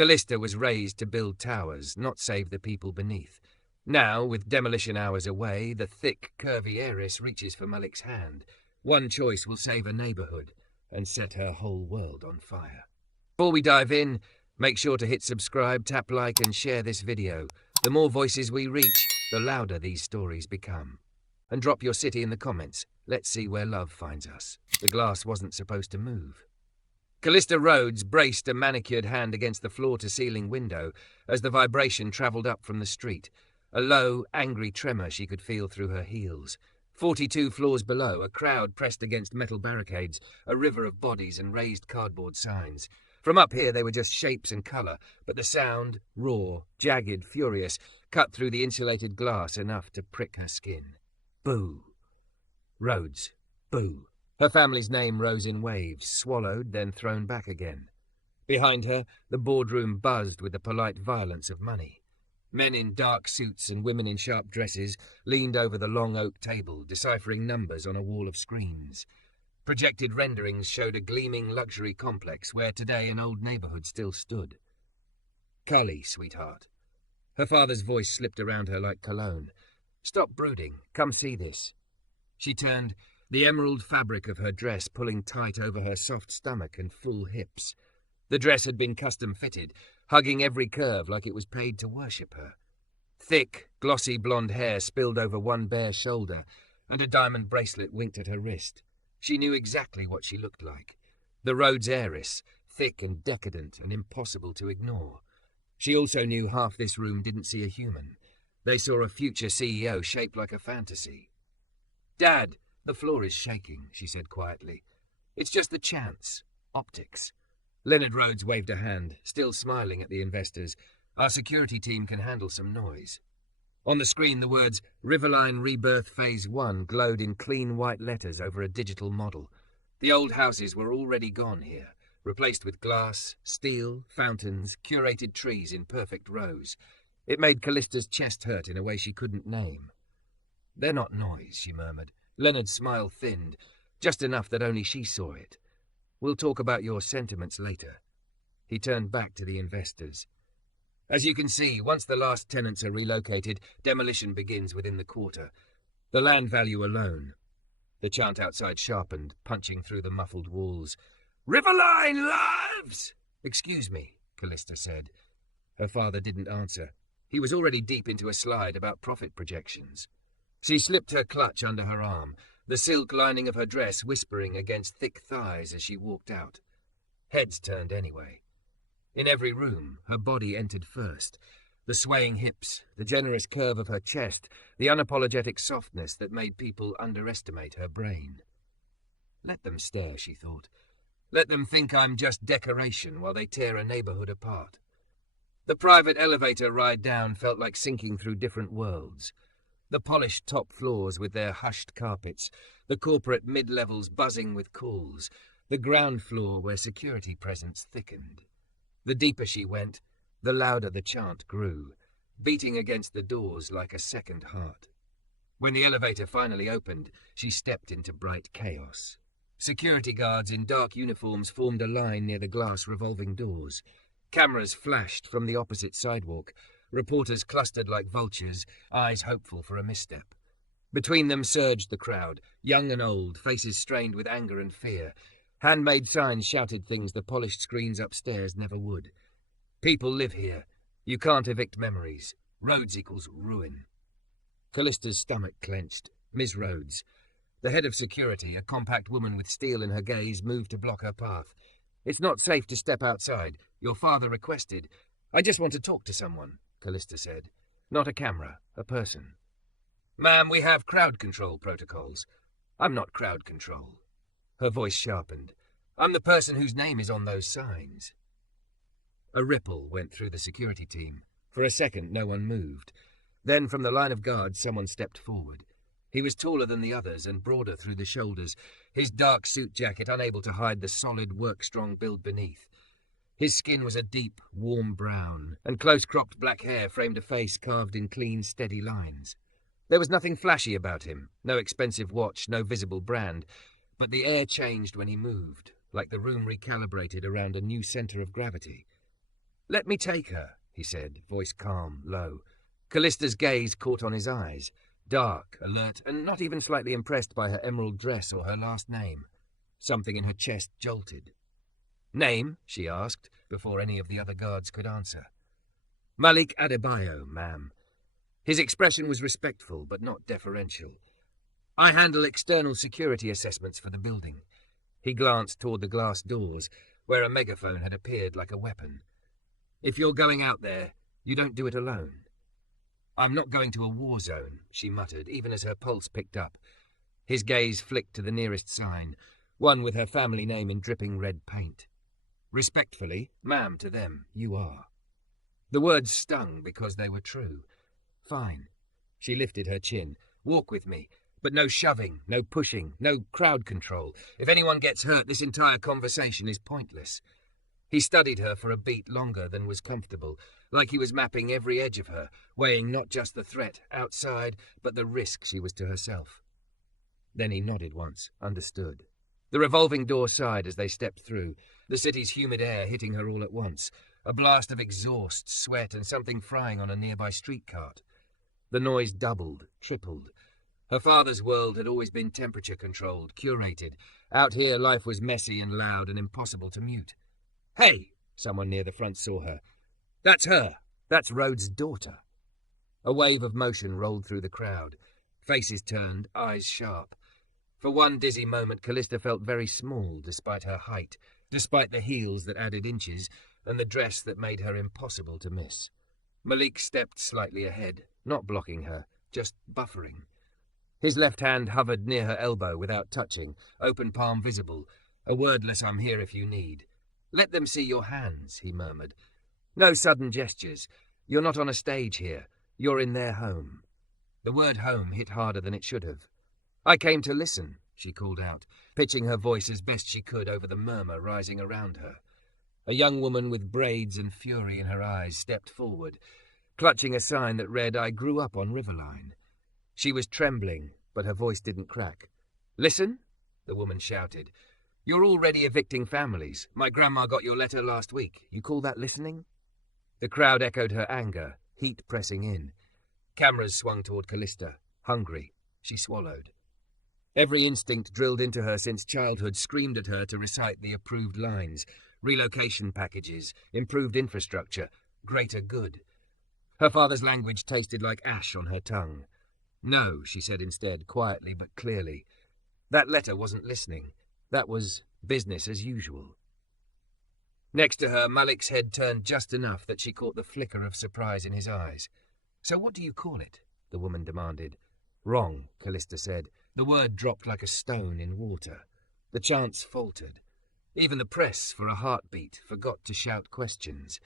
Callista was raised to build towers, not save the people beneath. Now, with demolition hours away, the thick, curvy heiress reaches for Malik's hand. One choice will save a neighborhood and set her whole world on fire. Before we dive in, make sure to hit subscribe, tap like, and share this video. The more voices we reach, the louder these stories become. And drop your city in the comments. Let's see where love finds us. The glass wasn't supposed to move. Callista Rhodes braced a manicured hand against the floor-to-ceiling window as the vibration travelled up from the street. A low, angry tremor she could feel through her heels. 42 floors below, a crowd pressed against metal barricades, a river of bodies and raised cardboard signs. From up here they were just shapes and colour, but the sound, raw, jagged, furious, cut through the insulated glass enough to prick her skin. Boo. Rhodes. Boo. Her family's name rose in waves, swallowed, then thrown back again. Behind her, the boardroom buzzed with the polite violence of money. Men in dark suits and women in sharp dresses leaned over the long oak table, deciphering numbers on a wall of screens. Projected renderings showed a gleaming luxury complex where today an old neighborhood still stood. "Cully, sweetheart." Her father's voice slipped around her like cologne. "Stop brooding. Come see this." She turned, the emerald fabric of her dress pulling tight over her soft stomach and full hips. The dress had been custom-fitted, hugging every curve like it was paid to worship her. Thick, glossy blonde hair spilled over one bare shoulder, and a diamond bracelet winked at her wrist. She knew exactly what she looked like. The Rhodes heiress, thick and decadent and impossible to ignore. She also knew half this room didn't see a human. They saw a future CEO shaped like a fantasy. "Dad, the floor is shaking," she said quietly. "It's just the chance. Optics." Leonard Rhodes waved a hand, still smiling at the investors. "Our security team can handle some noise." On the screen, the words Riverline Rebirth Phase 1 glowed in clean white letters over a digital model. The old houses were already gone here, replaced with glass, steel, fountains, curated trees in perfect rows. It made Callista's chest hurt in a way she couldn't name. "They're not noise," she murmured. Leonard's smile thinned, just enough that only she saw it. "We'll talk about your sentiments later." He turned back to the investors. "As you can see, once the last tenants are relocated, demolition begins within the quarter. The land value alone." The chant outside sharpened, punching through the muffled walls. "Riverline lives!" "Excuse me," Callista said. Her father didn't answer. He was already deep into a slide about profit projections. She slipped her clutch under her arm, the silk lining of her dress whispering against thick thighs as she walked out. Heads turned anyway. In every room, her body entered first. The swaying hips, the generous curve of her chest, the unapologetic softness that made people underestimate her brain. Let them stare, she thought. Let them think I'm just decoration while they tear a neighborhood apart. The private elevator ride down felt like sinking through different worlds. The polished top floors with their hushed carpets, the corporate mid-levels buzzing with calls, the ground floor where security presence thickened. The deeper she went, the louder the chant grew, beating against the doors like a second heart. When the elevator finally opened, she stepped into bright chaos. Security guards in dark uniforms formed a line near the glass revolving doors. Cameras flashed from the opposite sidewalk. Reporters clustered like vultures, eyes hopeful for a misstep. Between them surged the crowd, young and old, faces strained with anger and fear. Handmade signs shouted things the polished screens upstairs never would. "People live here. You can't evict memories. Rhodes equals ruin." Callista's stomach clenched. Ms. Rhodes. The head of security, a compact woman with steel in her gaze, moved to block her path. "It's not safe to step outside. Your father requested." "I just want to talk to someone," Callista said. "Not a camera, a person." "Ma'am, we have crowd control protocols." "I'm not crowd control." Her voice sharpened. "I'm the person whose name is on those signs." A ripple went through the security team. For a second, no one moved. Then, from the line of guards, someone stepped forward. He was taller than the others and broader through the shoulders, his dark suit jacket unable to hide the solid, work-strong build beneath. His skin was a deep, warm brown, and close-cropped black hair framed a face carved in clean, steady lines. There was nothing flashy about him, no expensive watch, no visible brand, but the air changed when he moved, like the room recalibrated around a new center of gravity. "Let me take her," he said, voice calm, low. Callista's gaze caught on his eyes, dark, alert, and not even slightly impressed by her emerald dress or her last name. Something in her chest jolted. "Name?" she asked, before any of the other guards could answer. "Malik Adebayo, ma'am." His expression was respectful, but not deferential. "I handle external security assessments for the building." He glanced toward the glass doors, where a megaphone had appeared like a weapon. "If you're going out there, you don't do it alone." "I'm not going to a war zone," she muttered, even as her pulse picked up. His gaze flicked to the nearest sign, one with her family name in dripping red paint. "Respectfully, ma'am to them, you are." The words stung because they were true. "Fine." She lifted her chin. "Walk with me. But no shoving, no pushing, no crowd control. If anyone gets hurt, this entire conversation is pointless." He studied her for a beat longer than was comfortable, like he was mapping every edge of her, weighing not just the threat outside, but the risk she was to herself. Then he nodded once, understood. The revolving door sighed as they stepped through, the city's humid air hitting her all at once, a blast of exhaust, sweat, and something frying on a nearby street cart. The noise doubled, tripled. Her father's world had always been temperature-controlled, curated. Out here, life was messy and loud and impossible to mute. "Hey!" Someone near the front saw her. "That's her. That's Rhodes' daughter." A wave of motion rolled through the crowd. Faces turned, eyes sharp. For one dizzy moment, Callista felt very small, despite her height, despite the heels that added inches, and the dress that made her impossible to miss. Malik stepped slightly ahead, not blocking her, just buffering. His left hand hovered near her elbow without touching, open palm visible, a wordless "I'm here if you need." "Let them see your hands," he murmured. "No sudden gestures. You're not on a stage here. You're in their home." The word home hit harder than it should have. "I came to listen," she called out, pitching her voice as best she could over the murmur rising around her. A young woman with braids and fury in her eyes stepped forward, clutching a sign that read, "I grew up on Riverline." She was trembling, but her voice didn't crack. "Listen?" the woman shouted. "You're already evicting families. My grandma got your letter last week. You call that listening?" The crowd echoed her anger, heat pressing in. Cameras swung toward Callista, hungry. She swallowed. Every instinct drilled into her since childhood screamed at her to recite the approved lines. Relocation packages, improved infrastructure, greater good. Her father's language tasted like ash on her tongue. "No," she said instead, quietly but clearly. "That letter wasn't listening. That was business as usual." Next to her, Malik's head turned just enough that she caught the flicker of surprise in his eyes. "So what do you call it?" the woman demanded. "Wrong," Callista said. The word dropped like a stone in water. The chants faltered. Even the press, for a heartbeat, forgot to shout questions.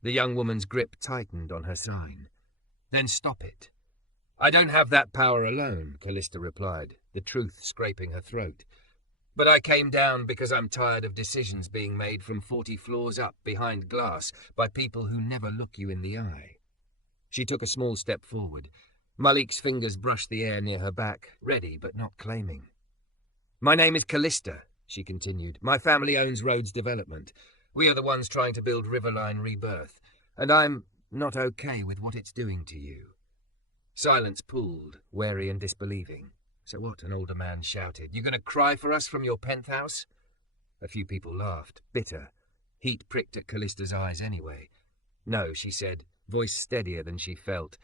The young woman's grip tightened on her sign. "Then stop it." "I don't have that power alone," Callista replied, the truth scraping her throat. "But I came down because I'm tired of decisions being made from 40 floors up behind glass by people who never look you in the eye." She took a small step forward. Malik's fingers brushed the air near her back, ready but not claiming. "My name is Callista," she continued. "My family owns Rhodes Development. We are the ones trying to build Riverline Rebirth, and I'm not okay with what it's doing to you." Silence pooled, wary and disbelieving. "So what?" an older man shouted. "You going to cry for us from your penthouse?" A few people laughed, bitter. Heat pricked at Callista's eyes anyway. "No," she said, voice steadier than she felt.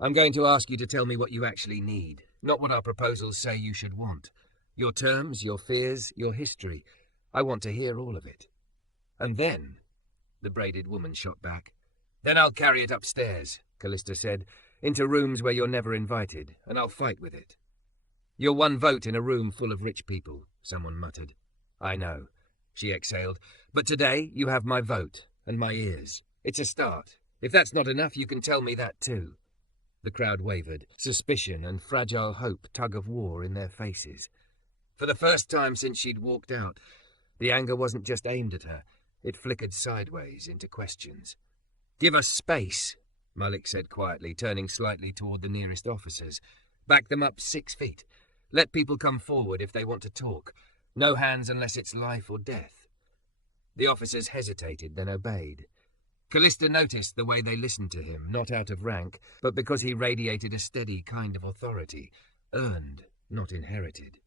"I'm going to ask you to tell me what you actually need, not what our proposals say you should want. Your terms, your fears, your history. I want to hear all of it." "And then," the braided woman shot back. "Then I'll carry it upstairs," Callista said, "into rooms where you're never invited, and I'll fight with it." "You're one vote in a room full of rich people," someone muttered. "I know," she exhaled, "but today you have my vote and my ears. It's a start. If that's not enough, you can tell me that too." The crowd wavered, suspicion and fragile hope tug-of-war in their faces. For the first time since she'd walked out, the anger wasn't just aimed at her, it flickered sideways into questions. "Give us space," Malik said quietly, turning slightly toward the nearest officers. "Back them up 6 feet. Let people come forward if they want to talk. No hands unless it's life or death." The officers hesitated, then obeyed. Callista noticed the way they listened to him, not out of rank, but because he radiated a steady kind of authority, earned, not inherited.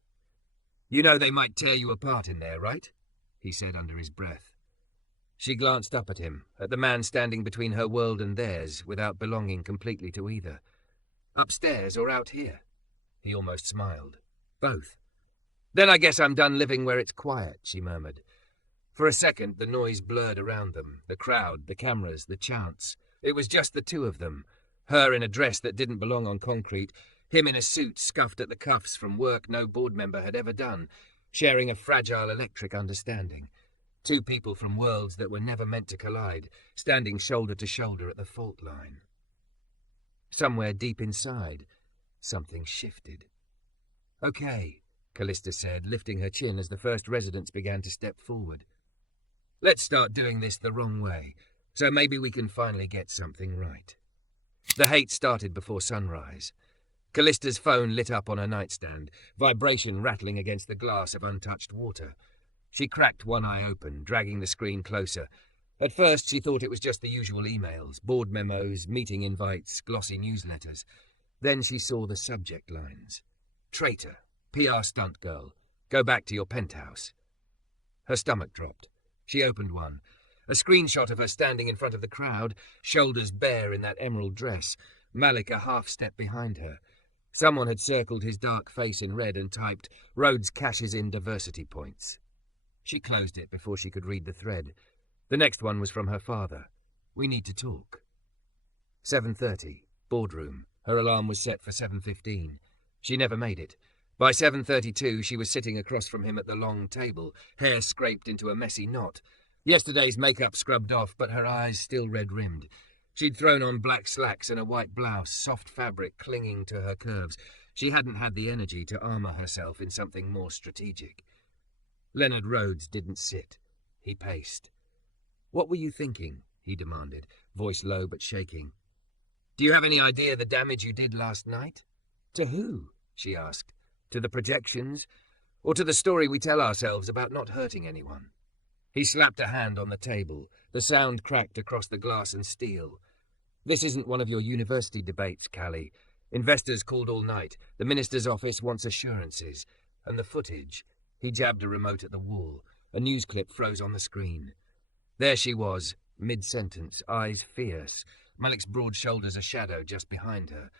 "You know they might tear you apart in there, right?" he said under his breath. She glanced up at him, at the man standing between her world and theirs, without belonging completely to either. "Upstairs or out here?" He almost smiled. "Both." "Then I guess I'm done living where it's quiet," she murmured. For a second, the noise blurred around them, the crowd, the cameras, the chants. It was just the two of them, her in a dress that didn't belong on concrete, him in a suit scuffed at the cuffs from work no board member had ever done, sharing a fragile electric understanding. Two people from worlds that were never meant to collide, standing shoulder to shoulder at the fault line. Somewhere deep inside, something shifted. "Okay," Callista said, lifting her chin as the first residents began to step forward. "Let's start doing this the wrong way, so maybe we can finally get something right." The hate started before sunrise. Callista's phone lit up on her nightstand, vibration rattling against the glass of untouched water. She cracked one eye open, dragging the screen closer. At first she thought it was just the usual emails, board memos, meeting invites, glossy newsletters. Then she saw the subject lines. "Traitor, PR stunt girl, go back to your penthouse." Her stomach dropped. She opened one. A screenshot of her standing in front of the crowd, shoulders bare in that emerald dress, Malik a half step behind her. Someone had circled his dark face in red and typed, "Rhodes cashes in diversity points." She closed it before she could read the thread. The next one was from her father. "We need to talk." 7:30, boardroom. Her alarm was set for 7:15. She never made it. By 7:32, she was sitting across from him at the long table, hair scraped into a messy knot. Yesterday's makeup scrubbed off, but her eyes still red-rimmed. She'd thrown on black slacks and a white blouse, soft fabric clinging to her curves. She hadn't had the energy to armor herself in something more strategic. Leonard Rhodes didn't sit. He paced. "What were you thinking?" he demanded, voice low but shaking. "Do you have any idea the damage you did last night?" "To who?" she asked. "To the projections? Or to the story we tell ourselves about not hurting anyone?" He slapped a hand on the table. The sound cracked across the glass and steel. "This isn't one of your university debates, Callie. Investors called all night. The minister's office wants assurances. And the footage..." He jabbed a remote at the wall. A news clip froze on the screen. There she was, mid-sentence, eyes fierce, Malik's broad shoulders a shadow just behind her.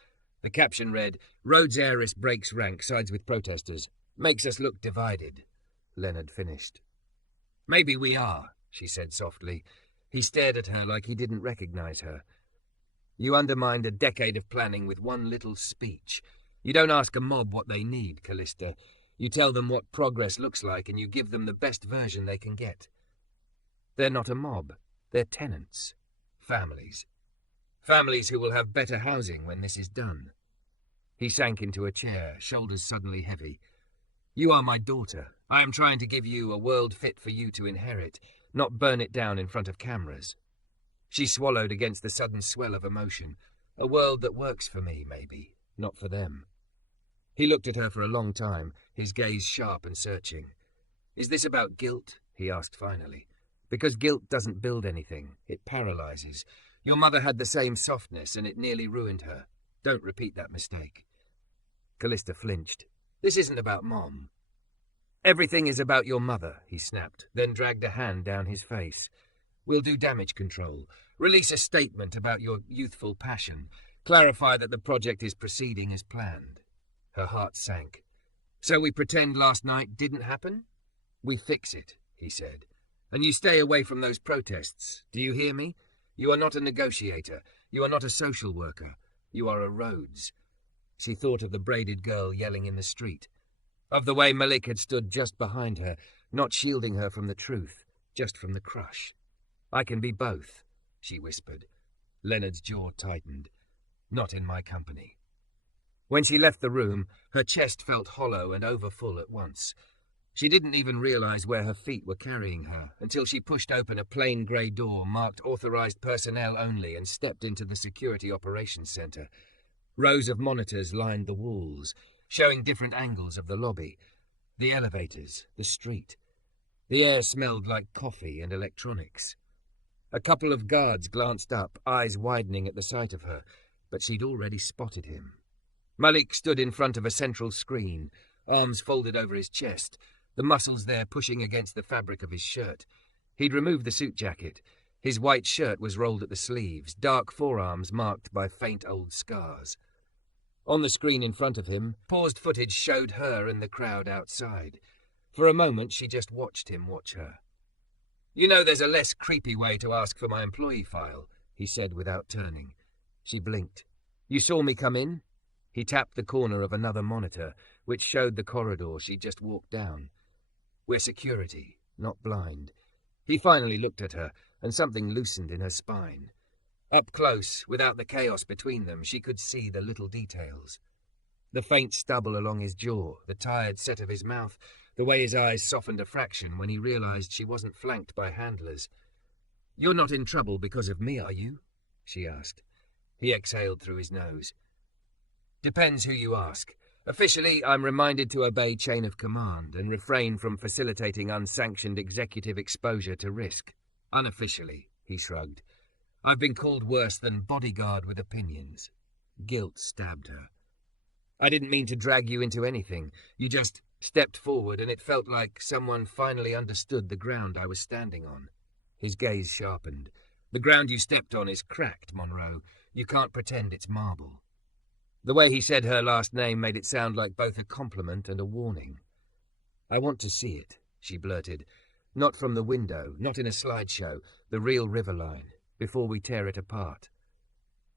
The caption read, "Rhodes Heiress breaks rank, sides with protesters. Makes us look divided." Leonard finished. "Maybe we are," she said softly. He stared at her like he didn't recognize her. "You undermined a decade of planning with one little speech. You don't ask a mob what they need, Callista. You tell them what progress looks like and you give them the best version they can get. They're not a mob. They're tenants. Families. Families who will have better housing when this is done." He sank into a chair, shoulders suddenly heavy. "You are my daughter. I am trying to give you a world fit for you to inherit, not burn it down in front of cameras." She swallowed against the sudden swell of emotion. A world that works for me, maybe, not for them. He looked at her for a long time, his gaze sharp and searching. "Is this about guilt?" he asked finally. "Because guilt doesn't build anything. It paralyzes. Your mother had the same softness, and it nearly ruined her. Don't repeat that mistake." Callista flinched. "This isn't about Mom." "Everything is about your mother," he snapped, then dragged a hand down his face. "We'll do damage control. Release a statement about your youthful passion. Clarify that the project is proceeding as planned." Her heart sank. "So we pretend last night didn't happen?" "We fix it," he said. "And you stay away from those protests. Do you hear me? You are not a negotiator. You are not a social worker. You are a Rhodes." She thought of the braided girl yelling in the street. Of the way Malik had stood just behind her, not shielding her from the truth, just from the crush. "I can be both," she whispered. Leonard's jaw tightened. "Not in my company." When she left the room, her chest felt hollow and overfull at once. She didn't even realize where her feet were carrying her until she pushed open a plain grey door marked authorized personnel only and stepped into the security operations center. Rows of monitors lined the walls, showing different angles of the lobby, the elevators, the street. The air smelled like coffee and electronics. A couple of guards glanced up, eyes widening at the sight of her, but she'd already spotted him. Malik stood in front of a central screen, arms folded over his chest, the muscles there pushing against the fabric of his shirt. He'd removed the suit jacket. His white shirt was rolled at the sleeves, dark forearms marked by faint old scars. On the screen in front of him, paused footage showed her and the crowd outside. For a moment, she just watched him watch her. "You know there's a less creepy way to ask for my employee file," he said without turning. She blinked. "You saw me come in?" He tapped the corner of another monitor, which showed the corridor she'd just walked down. "We're security, not blind." He finally looked at her, and something loosened in her spine. Up close, without the chaos between them, she could see the little details. The faint stubble along his jaw, the tired set of his mouth, the way his eyes softened a fraction when he realized she wasn't flanked by handlers. "You're not in trouble because of me, are you?" she asked. He exhaled through his nose. "Depends who you ask. Officially, I'm reminded to obey chain of command and refrain from facilitating unsanctioned executive exposure to risk. Unofficially," he shrugged, "I've been called worse than bodyguard with opinions." Guilt stabbed her. "I didn't mean to drag you into anything. You just stepped forward and it felt like someone finally understood the ground I was standing on." His gaze sharpened. "The ground you stepped on is cracked, Monroe. You can't pretend it's marble." The way he said her last name made it sound like both a compliment and a warning. "I want to see it," she blurted. "Not from the window, not in a slideshow, the real river line, before we tear it apart."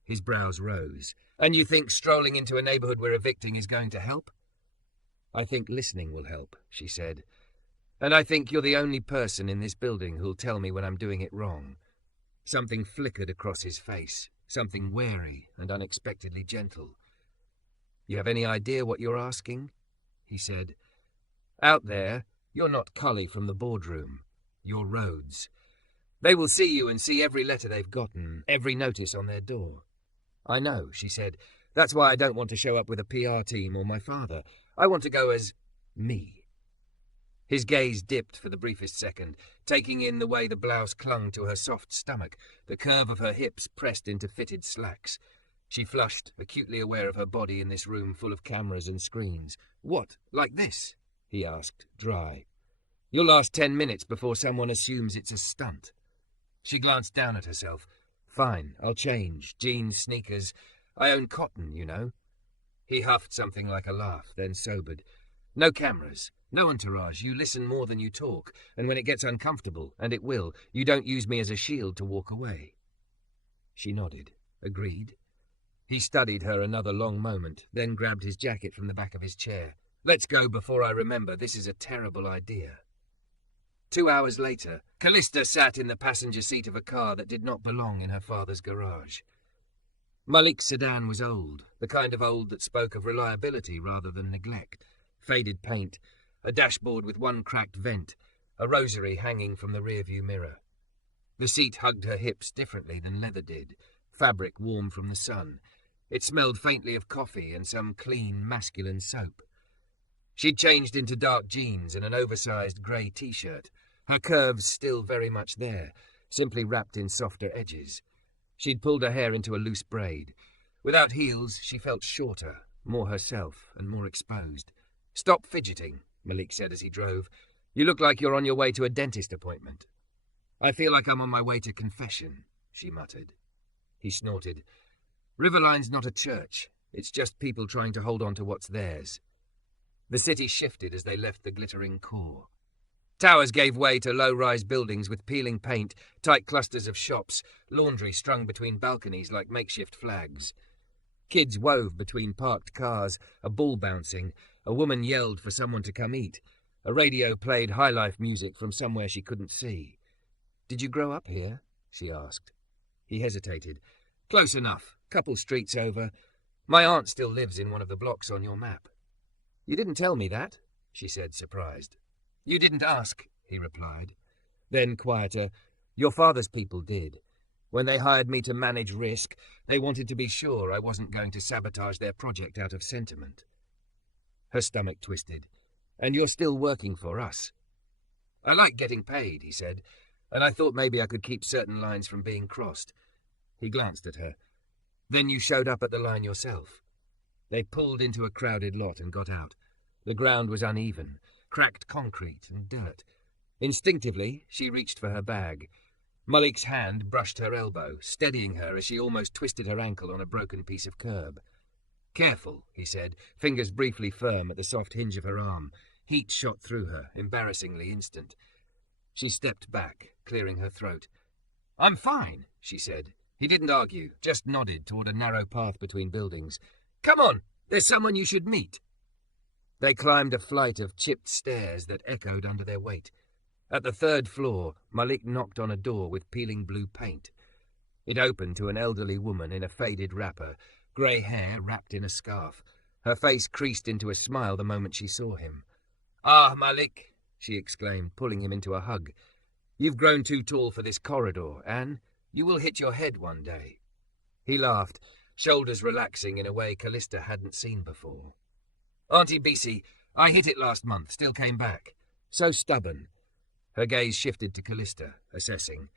His brows rose. "And you think strolling into a neighborhood we're evicting is going to help?" "I think listening will help," she said. "And I think you're the only person in this building who'll tell me when I'm doing it wrong." Something flickered across his face, something wary and unexpectedly gentle. "You have any idea what you're asking?" he said. "Out there, you're not Cully from the boardroom. You're Rhodes. They will see you and see every letter they've gotten, every notice on their door." "I know," she said. "That's why I don't want to show up with a PR team or my father. I want to go as me." His gaze dipped for the briefest second, taking in the way the blouse clung to her soft stomach, the curve of her hips pressed into fitted slacks. She flushed, acutely aware of her body in this room full of cameras and screens. "What, like this?" he asked, dry. "You'll last 10 minutes before someone assumes it's a stunt." She glanced down at herself. "Fine, I'll change. Jeans, sneakers. I own cotton, you know." He huffed something like a laugh, then sobered. "No cameras, no entourage. You listen more than you talk, and when it gets uncomfortable, and it will, you don't use me as a shield to walk away." She nodded. Agreed. He studied her another long moment, then grabbed his jacket from the back of his chair. "Let's go before I remember this is a terrible idea." 2 hours later, Callista sat in the passenger seat of a car that did not belong in her father's garage. Malik's sedan was old, the kind of old that spoke of reliability rather than neglect. Faded paint, a dashboard with one cracked vent, a rosary hanging from the rearview mirror. The seat hugged her hips differently than leather did, fabric warm from the sun. It smelled faintly of coffee and some clean, masculine soap. She'd changed into dark jeans and an oversized grey t-shirt, her curves still very much there, simply wrapped in softer edges. She'd pulled her hair into a loose braid. Without heels, she felt shorter, more herself, and more exposed. "Stop fidgeting," Malik said as he drove. "You look like you're on your way to a dentist appointment." "I feel like I'm on my way to confession," she muttered. He snorted. "Riverline's not a church. It's just people trying to hold on to what's theirs." The city shifted as they left the glittering core. Towers gave way to low-rise buildings with peeling paint, tight clusters of shops, laundry strung between balconies like makeshift flags. Kids wove between parked cars, a ball bouncing. A woman yelled for someone to come eat. A radio played high-life music from somewhere she couldn't see. "Did you grow up here?" she asked. He hesitated. "Close enough. Couple streets over. My aunt still lives in one of the blocks on your map." "You didn't tell me that," she said, surprised. "You didn't ask," he replied. Then, quieter, "Your father's people did. When they hired me to manage risk, they wanted to be sure I wasn't going to sabotage their project out of sentiment." Her stomach twisted. "And you're still working for us?" "I like getting paid," he said. and I thought maybe I could keep certain lines from being crossed." He glanced at her. "Then you showed up at the line yourself." They pulled into a crowded lot and got out. The ground was uneven, cracked concrete and dirt. Instinctively, she reached for her bag. Malik's hand brushed her elbow, steadying her as she almost twisted her ankle on a broken piece of curb. "Careful," he said, fingers briefly firm at the soft hinge of her arm. Heat shot through her, embarrassingly instant. She stepped back, clearing her throat. "I'm fine," she said. He didn't argue, just nodded toward a narrow path between buildings. "Come on, there's someone you should meet." They climbed a flight of chipped stairs that echoed under their weight. At the third floor, Malik knocked on a door with peeling blue paint. It opened to an elderly woman in a faded wrapper, grey hair wrapped in a scarf. Her face creased into a smile the moment she saw him. "Ah, Malik," she exclaimed, pulling him into a hug. "You've grown too tall for this corridor, Anne. You will hit your head one day." He laughed, shoulders relaxing in a way Callista hadn't seen before. "Auntie Bessie, I hit it last month, still came back. So stubborn." Her gaze shifted to Callista, assessing.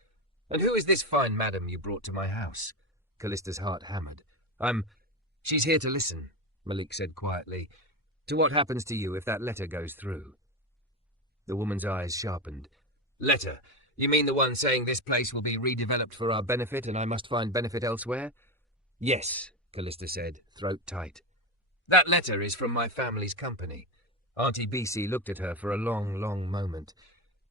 "And who is this fine madam you brought to my house?" Callista's heart hammered. She's here to listen," Malik said quietly, "to what happens to you if that letter goes through." The woman's eyes sharpened. "Letter? You mean the one saying this place will be redeveloped for our benefit and I must find benefit elsewhere?" "Yes," Callista said, throat tight. "That letter is from my family's company." Auntie Bessie looked at her for a long, long moment.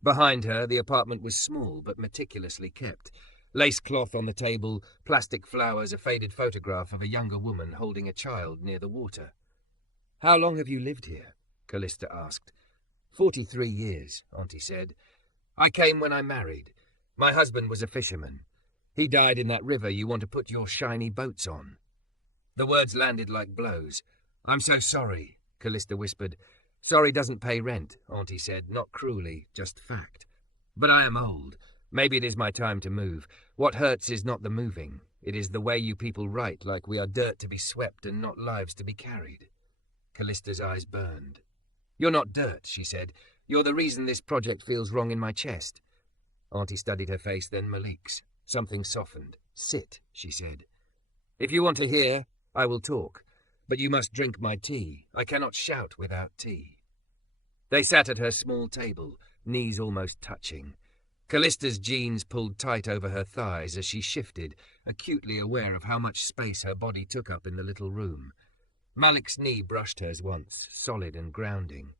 Behind her, the apartment was small but meticulously kept. Lace cloth on the table, plastic flowers, a faded photograph of a younger woman holding a child near the water. "How long have you lived here?" Callista asked. 43 years, Auntie said. "I came when I married. My husband was a fisherman. He died in that river you want to put your shiny boats on." The words landed like blows. "I'm so sorry," Callista whispered. "Sorry doesn't pay rent," Auntie said, not cruelly, just fact. "But I am old. Maybe it is my time to move. What hurts is not the moving. It is the way you people write like we are dirt to be swept and not lives to be carried." Callista's eyes burned. "You're not dirt," she said. "You're the reason this project feels wrong in my chest." Auntie studied her face, then Malik's. Something softened. "Sit," she said. "If you want to hear, I will talk. But you must drink my tea. I cannot shout without tea." They sat at her small table, knees almost touching. Callista's jeans pulled tight over her thighs as she shifted, acutely aware of how much space her body took up in the little room. Malik's knee brushed hers once, solid and grounding.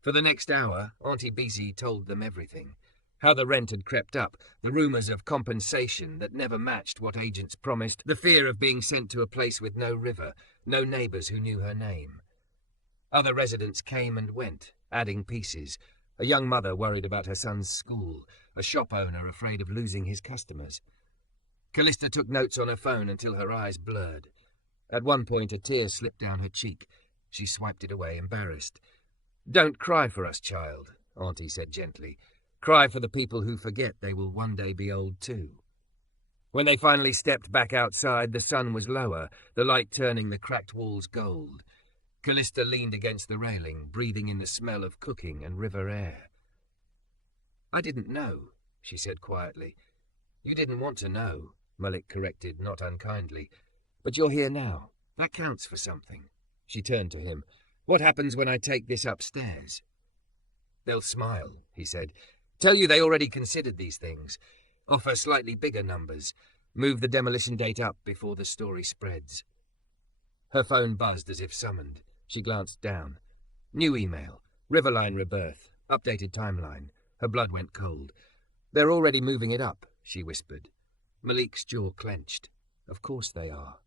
For the next hour, Auntie Bessie told them everything. How the rent had crept up, the rumours of compensation that never matched what agents promised, the fear of being sent to a place with no river, no neighbours who knew her name. Other residents came and went, adding pieces. A young mother worried about her son's school, a shop owner afraid of losing his customers. Callista took notes on her phone until her eyes blurred. At one point a tear slipped down her cheek. She swiped it away, embarrassed. "Don't cry for us, child," Auntie said gently. "Cry for the people who forget they will one day be old too." When they finally stepped back outside, the sun was lower, the light turning the cracked walls gold. Callista leaned against the railing, breathing in the smell of cooking and river air. "I didn't know," she said quietly. "You didn't want to know," Malik corrected, not unkindly. "But you're here now. That counts for something." She turned to him. "What happens when I take this upstairs?" "They'll smile," he said. "Tell you they already considered these things. Offer slightly bigger numbers. Move the demolition date up before the story spreads." Her phone buzzed as if summoned. She glanced down. New email. Riverline rebirth. Updated timeline. Her blood went cold. "They're already moving it up," she whispered. Malik's jaw clenched. "Of course they are."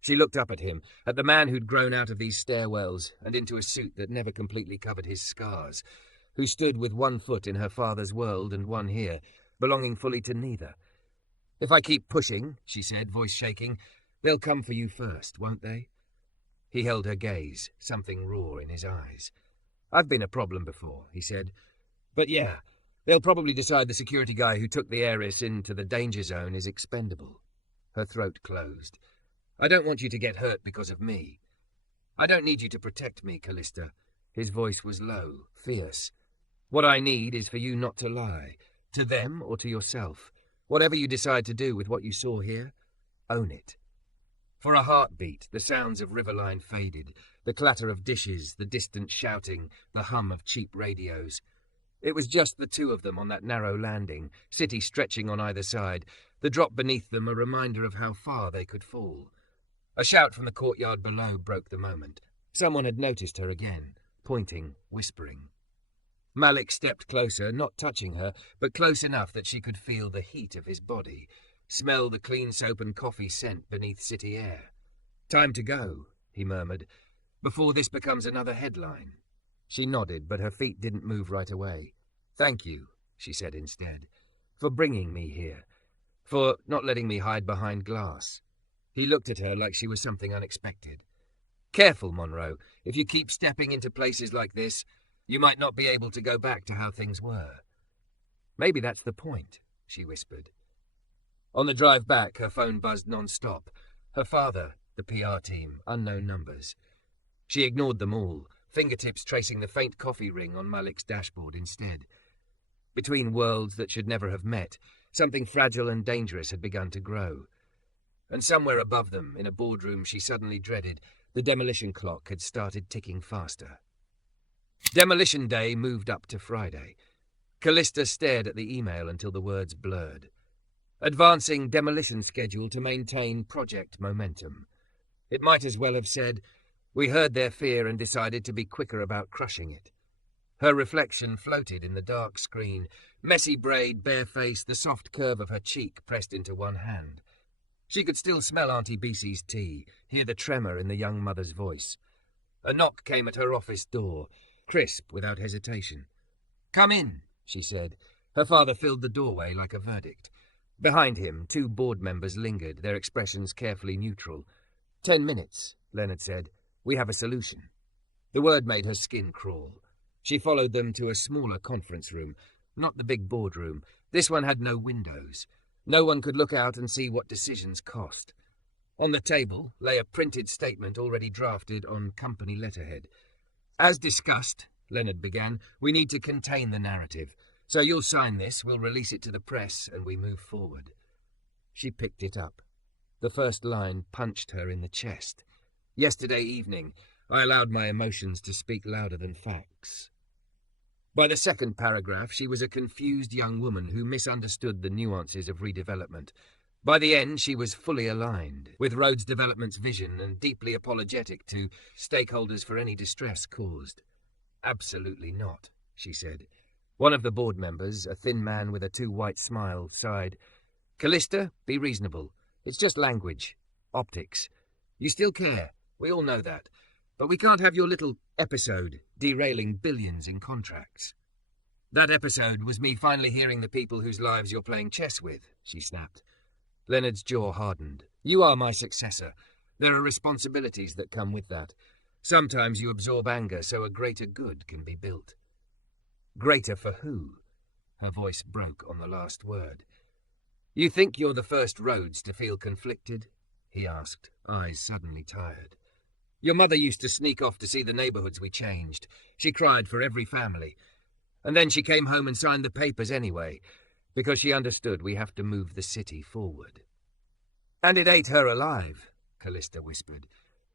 She looked up at him, at the man who'd grown out of these stairwells and into a suit that never completely covered his scars, who stood with one foot in her father's world and one here, belonging fully to neither. "If I keep pushing," she said, voice shaking, "they'll come for you first, won't they?" He held her gaze, something raw in his eyes. "I've been a problem before," he said. "But yeah, they'll probably decide the security guy who took the Heiress into the danger zone is expendable." Her throat closed. "I don't want you to get hurt because of me. I don't need you to protect me, Callista." His voice was low, fierce. "What I need is for you not to lie, To them or to yourself. Whatever you decide to do with what you saw here, own it. For a heartbeat, the sounds of Riverline faded, the clatter of dishes, the distant shouting, the hum of cheap radios. It was just the two of them on that narrow landing, city stretching on either side, the drop beneath them a reminder of how far they could fall. A shout from the courtyard below broke the moment. Someone had noticed her again, pointing, whispering. Malik stepped closer, not touching her, but close enough that she could feel the heat of his body, smell the clean soap and coffee scent beneath city air. "Time to go," he murmured, "before this becomes another headline." She nodded, but her feet didn't move right away. "Thank you," she said instead, "for bringing me here, for not letting me hide behind glass." He looked at her like she was something unexpected. "Careful, Monroe. If you keep stepping into places like this, you might not be able to go back to how things were." "Maybe that's the point," she whispered. On the drive back, her phone buzzed non-stop. Her father, the PR team, unknown numbers. She ignored them all, fingertips tracing the faint coffee ring on Malik's dashboard instead. Between worlds that should never have met, something fragile and dangerous had begun to grow. And somewhere above them, in a boardroom she suddenly dreaded, the demolition clock had started ticking faster. Demolition Day moved up to Friday. Callista stared at the email until the words blurred. Advancing demolition schedule to maintain project momentum. It might as well have said, "We heard their fear and decided to be quicker about crushing it." Her reflection floated in the dark screen, messy braid, bare face, the soft curve of her cheek pressed into one hand. She could still smell Auntie Bc's tea, hear the tremor in the young mother's voice. A knock came at her office door, crisp without hesitation. "Come in," she said. Her father filled the doorway like a verdict. Behind him, two board members lingered, their expressions carefully neutral. 10 minutes, Leonard said. "We have a solution." The word made her skin crawl. She followed them to a smaller conference room, not the big boardroom. This one had no windows. No one could look out and see what decisions cost. On the table lay a printed statement already drafted on company letterhead. "As discussed," Leonard began, "we need to contain the narrative. So you'll sign this, we'll release it to the press, and we move forward." She picked it up. The first line punched her in the chest. "Yesterday evening, I allowed my emotions to speak louder than facts." By the second paragraph, she was a confused young woman who misunderstood the nuances of redevelopment. By the end, she was fully aligned with Rhodes Development's vision and deeply apologetic to stakeholders for any distress caused. "Absolutely not," she said. One of the board members, a thin man with a too-white smile, sighed. "Callista, be reasonable. It's just language. Optics. You still care. We all know that. But we can't have your little episode derailing billions in contracts." "That episode was me finally hearing the people whose lives you're playing chess with," she snapped. Leonard's jaw hardened. "You are my successor. There are responsibilities that come with that. Sometimes you absorb anger so a greater good can be built." "Greater for who?" Her voice broke on the last word. "You think you're the first Rhodes to feel conflicted?" he asked, eyes suddenly tired. "Your mother used to sneak off to see the neighborhoods we changed. She cried for every family. And then she came home and signed the papers anyway, because she understood we have to move the city forward." "And it ate her alive," Callista whispered.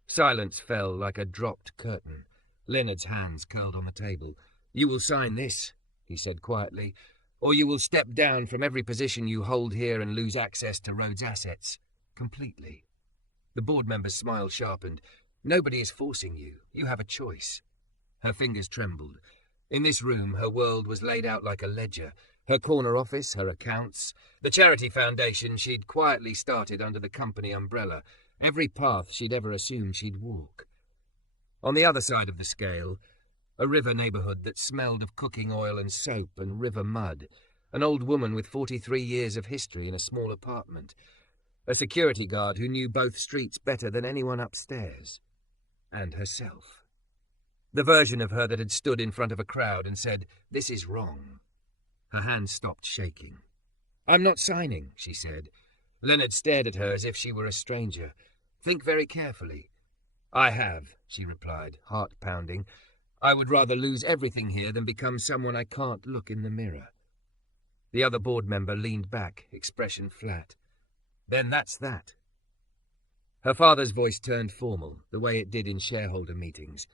Silence fell like a dropped curtain. Leonard's hands curled on the table. "You will sign this," he said quietly, "or you will step down from every position you hold here and lose access to Rhodes' assets. Completely." The board member's smile sharpened. "Nobody is forcing you. You have a choice." Her fingers trembled. In this room, her world was laid out like a ledger. Her corner office, her accounts, the charity foundation she'd quietly started under the company umbrella, every path she'd ever assumed she'd walk. On the other side of the scale, a river neighborhood that smelled of cooking oil and soap and river mud, an old woman with 43 years of history in a small apartment, a security guard who knew both streets better than anyone upstairs, and herself. The version of her that had stood in front of a crowd and said, "This is wrong." Her hands stopped shaking. "I'm not signing," she said. Leonard stared at her as if she were a stranger. "Think very carefully." "I have," she replied, heart pounding. "I would rather lose everything here than become someone I can't look in the mirror." The other board member leaned back, expression flat. Then that's that. Her father's voice turned formal, the way it did in shareholder meetings.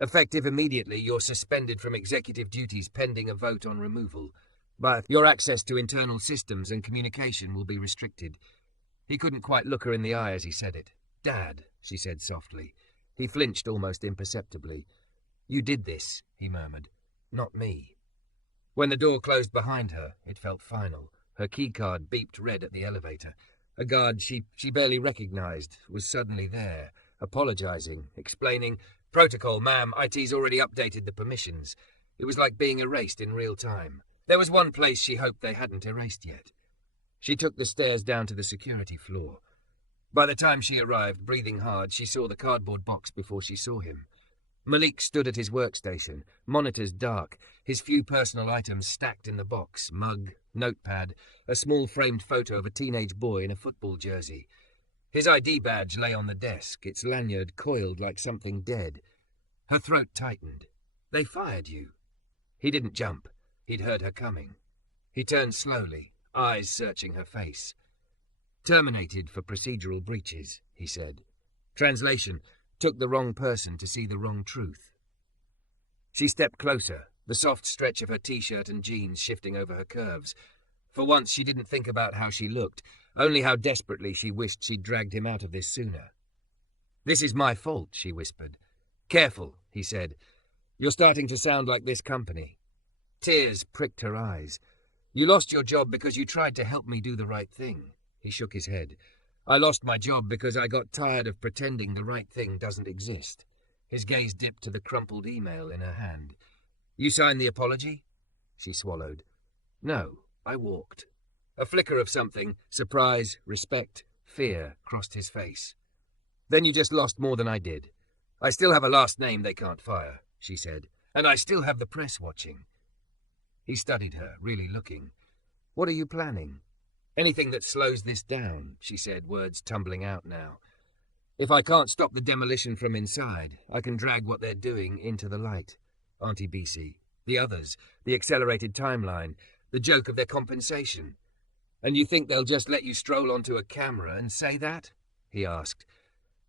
Effective immediately, you're suspended from executive duties pending a vote on removal. But your access to internal systems and communication will be restricted. He couldn't quite look her in the eye as he said it. Dad, she said softly. He flinched almost imperceptibly. You did this, he murmured. Not me. When the door closed behind her, it felt final. Her keycard beeped red at the elevator. A guard she barely recognized was suddenly there, apologizing, explaining, Protocol, ma'am, IT's already updated the permissions. It was like being erased in real time. There was one place she hoped they hadn't erased yet. She took the stairs down to the security floor. By the time she arrived, breathing hard, she saw the cardboard box before she saw him. Malik stood at his workstation, monitors dark, his few personal items stacked in the box, mug, notepad, a small framed photo of a teenage boy in a football jersey. His ID badge lay on the desk, its lanyard coiled like something dead. Her throat tightened. They fired you. He didn't jump. He'd heard her coming. He turned slowly, eyes searching her face. Terminated for procedural breaches, he said. Translation, took the wrong person to see the wrong truth. She stepped closer, the soft stretch of her t-shirt and jeans shifting over her curves. For once she didn't think about how she looked, only how desperately she wished she'd dragged him out of this sooner. This is my fault, she whispered. Careful, he said. You're starting to sound like this company. Tears pricked her eyes. You lost your job because you tried to help me do the right thing. He shook his head. I lost my job because I got tired of pretending the right thing doesn't exist. His gaze dipped to the crumpled email in her hand. You signed the apology? She swallowed. No, I walked. A flicker of something, surprise, respect, fear, crossed his face. Then you just lost more than I did. I still have a last name they can't fire, she said, and I still have the press watching. He studied her, really looking. What are you planning? Anything that slows this down, she said, words tumbling out now. If I can't stop the demolition from inside, I can drag what they're doing into the light. Auntie BC, the others, the accelerated timeline, the joke of their compensation. And you think they'll just let you stroll onto a camera and say that? He asked.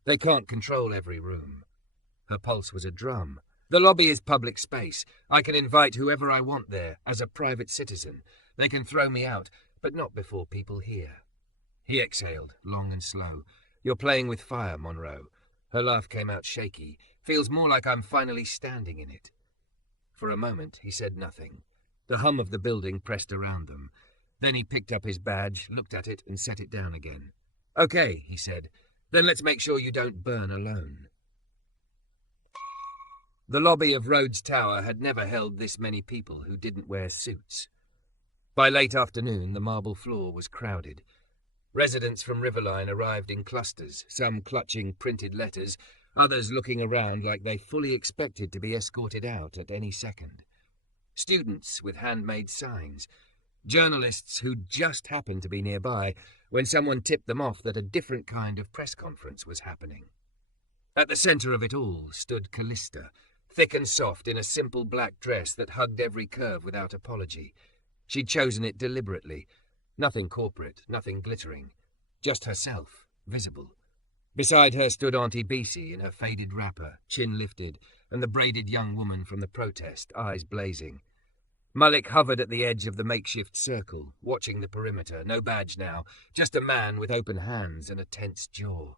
They can't control every room. Her pulse was a drum. The lobby is public space. I can invite whoever I want there, as a private citizen. They can throw me out, but not before people hear. He exhaled, long and slow. You're playing with fire, Monroe. Her laugh came out shaky. Feels more like I'm finally standing in it. For a moment, he said nothing. The hum of the building pressed around them. Then he picked up his badge, looked at it, and set it down again. Okay, he said. Then let's make sure you don't burn alone. The lobby of Rhodes Tower had never held this many people who didn't wear suits. By late afternoon, the marble floor was crowded. Residents from Riverline arrived in clusters, some clutching printed letters, others looking around like they fully expected to be escorted out at any second. Students with handmade signs. Journalists who just happened to be nearby when someone tipped them off that a different kind of press conference was happening. At the center of it all stood Callista, thick and soft in a simple black dress that hugged every curve without apology. She'd chosen it deliberately. Nothing corporate, nothing glittering. Just herself, visible. Beside her stood Auntie BC in her faded wrapper, chin lifted, and the braided young woman from the protest, eyes blazing. Malik hovered at the edge of the makeshift circle, watching the perimeter, no badge now, just a man with open hands and a tense jaw.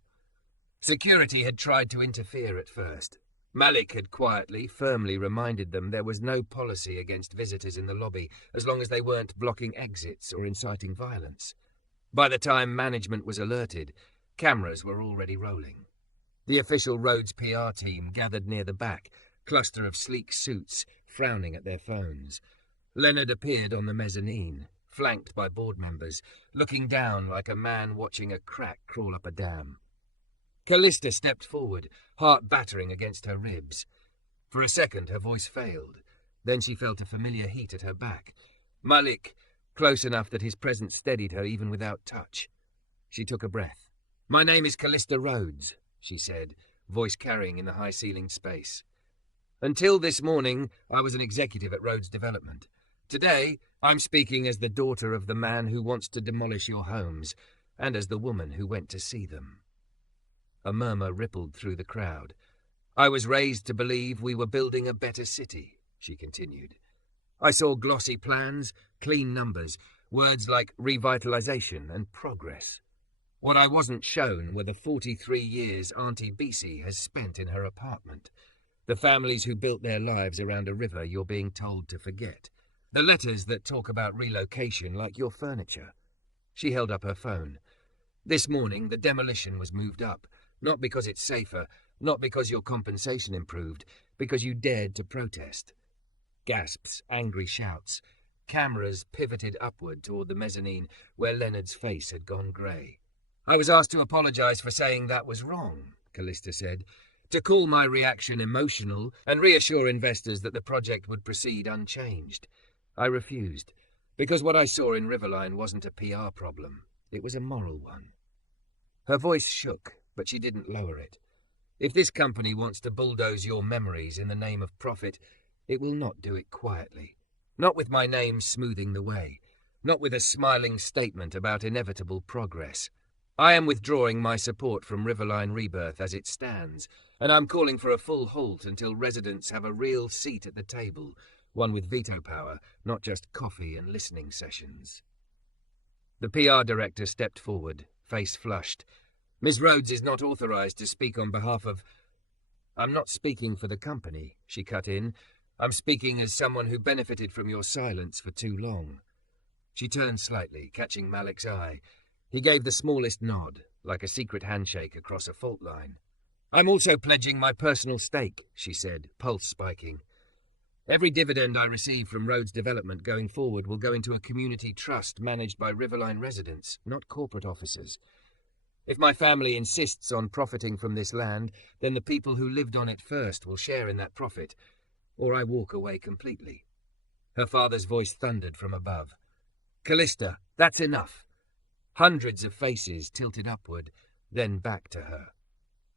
Security had tried to interfere at first. Malik had quietly, firmly reminded them there was no policy against visitors in the lobby as long as they weren't blocking exits or inciting violence. By the time management was alerted, cameras were already rolling. The official Rhodes PR team gathered near the back, cluster of sleek suits, frowning at their phones. Leonard appeared on the mezzanine, flanked by board members, looking down like a man watching a crack crawl up a dam. Callista stepped forward, heart battering against her ribs. For a second her voice failed. Then she felt a familiar heat at her back. Malik, close enough that his presence steadied her even without touch. She took a breath. "My name is Callista Rhodes," she said, voice carrying in the high-ceilinged space. "Until this morning, I was an executive at Rhodes Development. Today, I'm speaking as the daughter of the man who wants to demolish your homes, and as the woman who went to see them." A murmur rippled through the crowd. "I was raised to believe we were building a better city," she continued. "I saw glossy plans, clean numbers, words like revitalization and progress. What I wasn't shown were the 43 years Auntie Bessie has spent in her apartment, the families who built their lives around a river you're being told to forget, the letters that talk about relocation like your furniture." She held up her phone. "This morning, the demolition was moved up, not because it's safer, not because your compensation improved, because you dared to protest." Gasps, angry shouts. Cameras pivoted upward toward the mezzanine, where Leonard's face had gone grey. "I was asked to apologize for saying that was wrong," Callista said, "to call my reaction emotional and reassure investors that the project would proceed unchanged. I refused, because what I saw in Riverline wasn't a PR problem. It was a moral one." Her voice shook, but she didn't lower it. "If this company wants to bulldoze your memories in the name of profit, it will not do it quietly. Not with my name smoothing the way. Not with a smiling statement about inevitable progress. I am withdrawing my support from Riverline Rebirth as it stands, and I'm calling for a full halt until residents have a real seat at the table, one with veto power, not just coffee and listening sessions." The PR director stepped forward, face flushed. "Ms. Rhodes is not authorized to speak on behalf of—" "I'm not speaking for the company," she cut in. "I'm speaking as someone who benefited from your silence for too long." She turned slightly, catching Malik's eye. He gave the smallest nod, like a secret handshake across a fault line. "I'm also pledging my personal stake," she said, pulse spiking. "Every dividend I receive from Rhodes Development going forward will go into a community trust managed by Riverline residents, not corporate officers. If my family insists on profiting from this land, then the people who lived on it first will share in that profit, or I walk away completely." Her father's voice thundered from above. "Callista, that's enough." Hundreds of faces tilted upward, then back to her.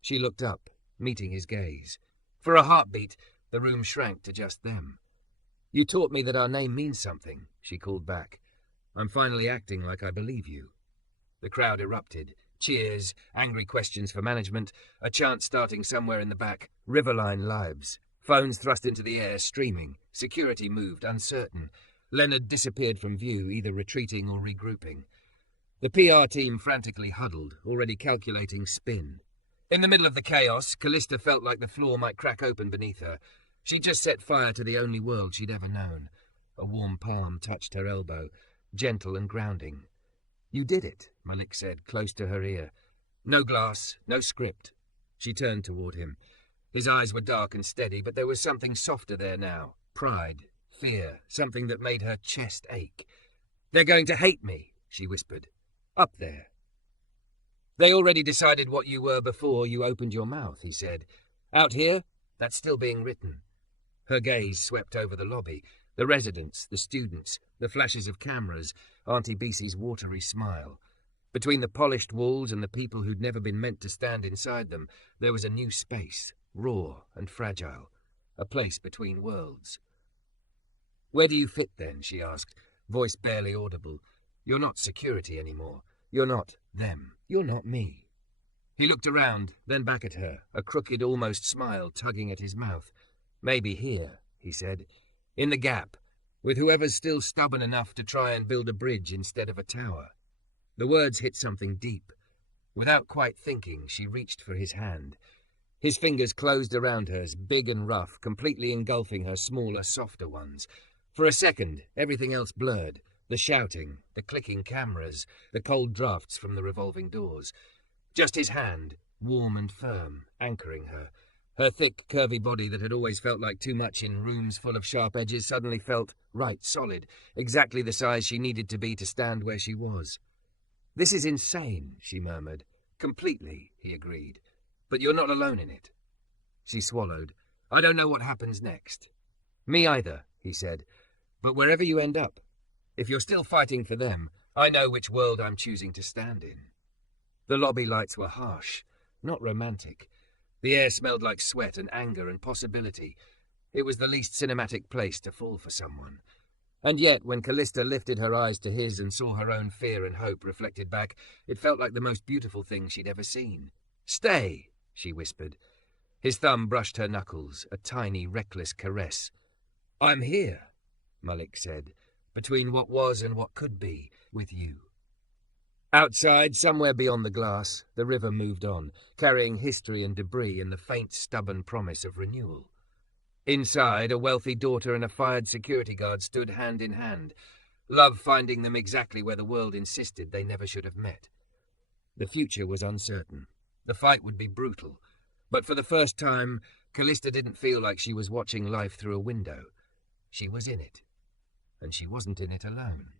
She looked up, meeting his gaze. For a heartbeat, the room shrank to just them. "You taught me that our name means something," she called back. "I'm finally acting like I believe you." The crowd erupted. Cheers, angry questions for management, a chant starting somewhere in the back. Riverline lives. Phones thrust into the air, streaming. Security moved, uncertain. Leonard disappeared from view, either retreating or regrouping. The PR team frantically huddled, already calculating spin. In the middle of the chaos, Callista felt like the floor might crack open beneath her. She'd just set fire to the only world she'd ever known. A warm palm touched her elbow, gentle and grounding. "You did it," Malik said, close to her ear. "No glass, no script." She turned toward him. His eyes were dark and steady, but there was something softer there now. Pride, fear, something that made her chest ache. "They're going to hate me," she whispered. "Up there." "They already decided what you were before you opened your mouth," he said. "Out here, that's still being written." Her gaze swept over the lobby, the residents, the students, the flashes of cameras, Auntie Bessie's watery smile. Between the polished walls and the people who'd never been meant to stand inside them, there was a new space, raw and fragile, a place between worlds. "Where do you fit then?" she asked, voice barely audible. "You're not security anymore. You're not them. You're not me." He looked around, then back at her, a crooked, almost smile tugging at his mouth. "Maybe here," he said, "in the gap, with whoever's still stubborn enough to try and build a bridge instead of a tower." The words hit something deep. Without quite thinking, she reached for his hand. His fingers closed around hers, big and rough, completely engulfing her smaller, softer ones. For a second, everything else blurred. The shouting, the clicking cameras, the cold drafts from the revolving doors. Just his hand, warm and firm, anchoring her. Her thick, curvy body that had always felt like too much in rooms full of sharp edges suddenly felt right, solid, exactly the size she needed to be to stand where she was. "This is insane," she murmured. "Completely," he agreed. "But you're not alone in it." She swallowed. "I don't know what happens next." "Me either," he said. "But wherever you end up, if you're still fighting for them, I know which world I'm choosing to stand in." The lobby lights were harsh, not romantic. The air smelled like sweat and anger and possibility. It was the least cinematic place to fall for someone. And yet, when Callista lifted her eyes to his and saw her own fear and hope reflected back, it felt like the most beautiful thing she'd ever seen. "Stay," she whispered. His thumb brushed her knuckles, a tiny, reckless caress. "I'm here," Malik said, "between what was and what could be, with you." Outside, somewhere beyond the glass, the river moved on, carrying history and debris and the faint, stubborn promise of renewal. Inside, a wealthy daughter and a fired security guard stood hand in hand, love finding them exactly where the world insisted they never should have met. The future was uncertain. The fight would be brutal. But for the first time, Callista didn't feel like she was watching life through a window. She was in it. And she wasn't in it alone.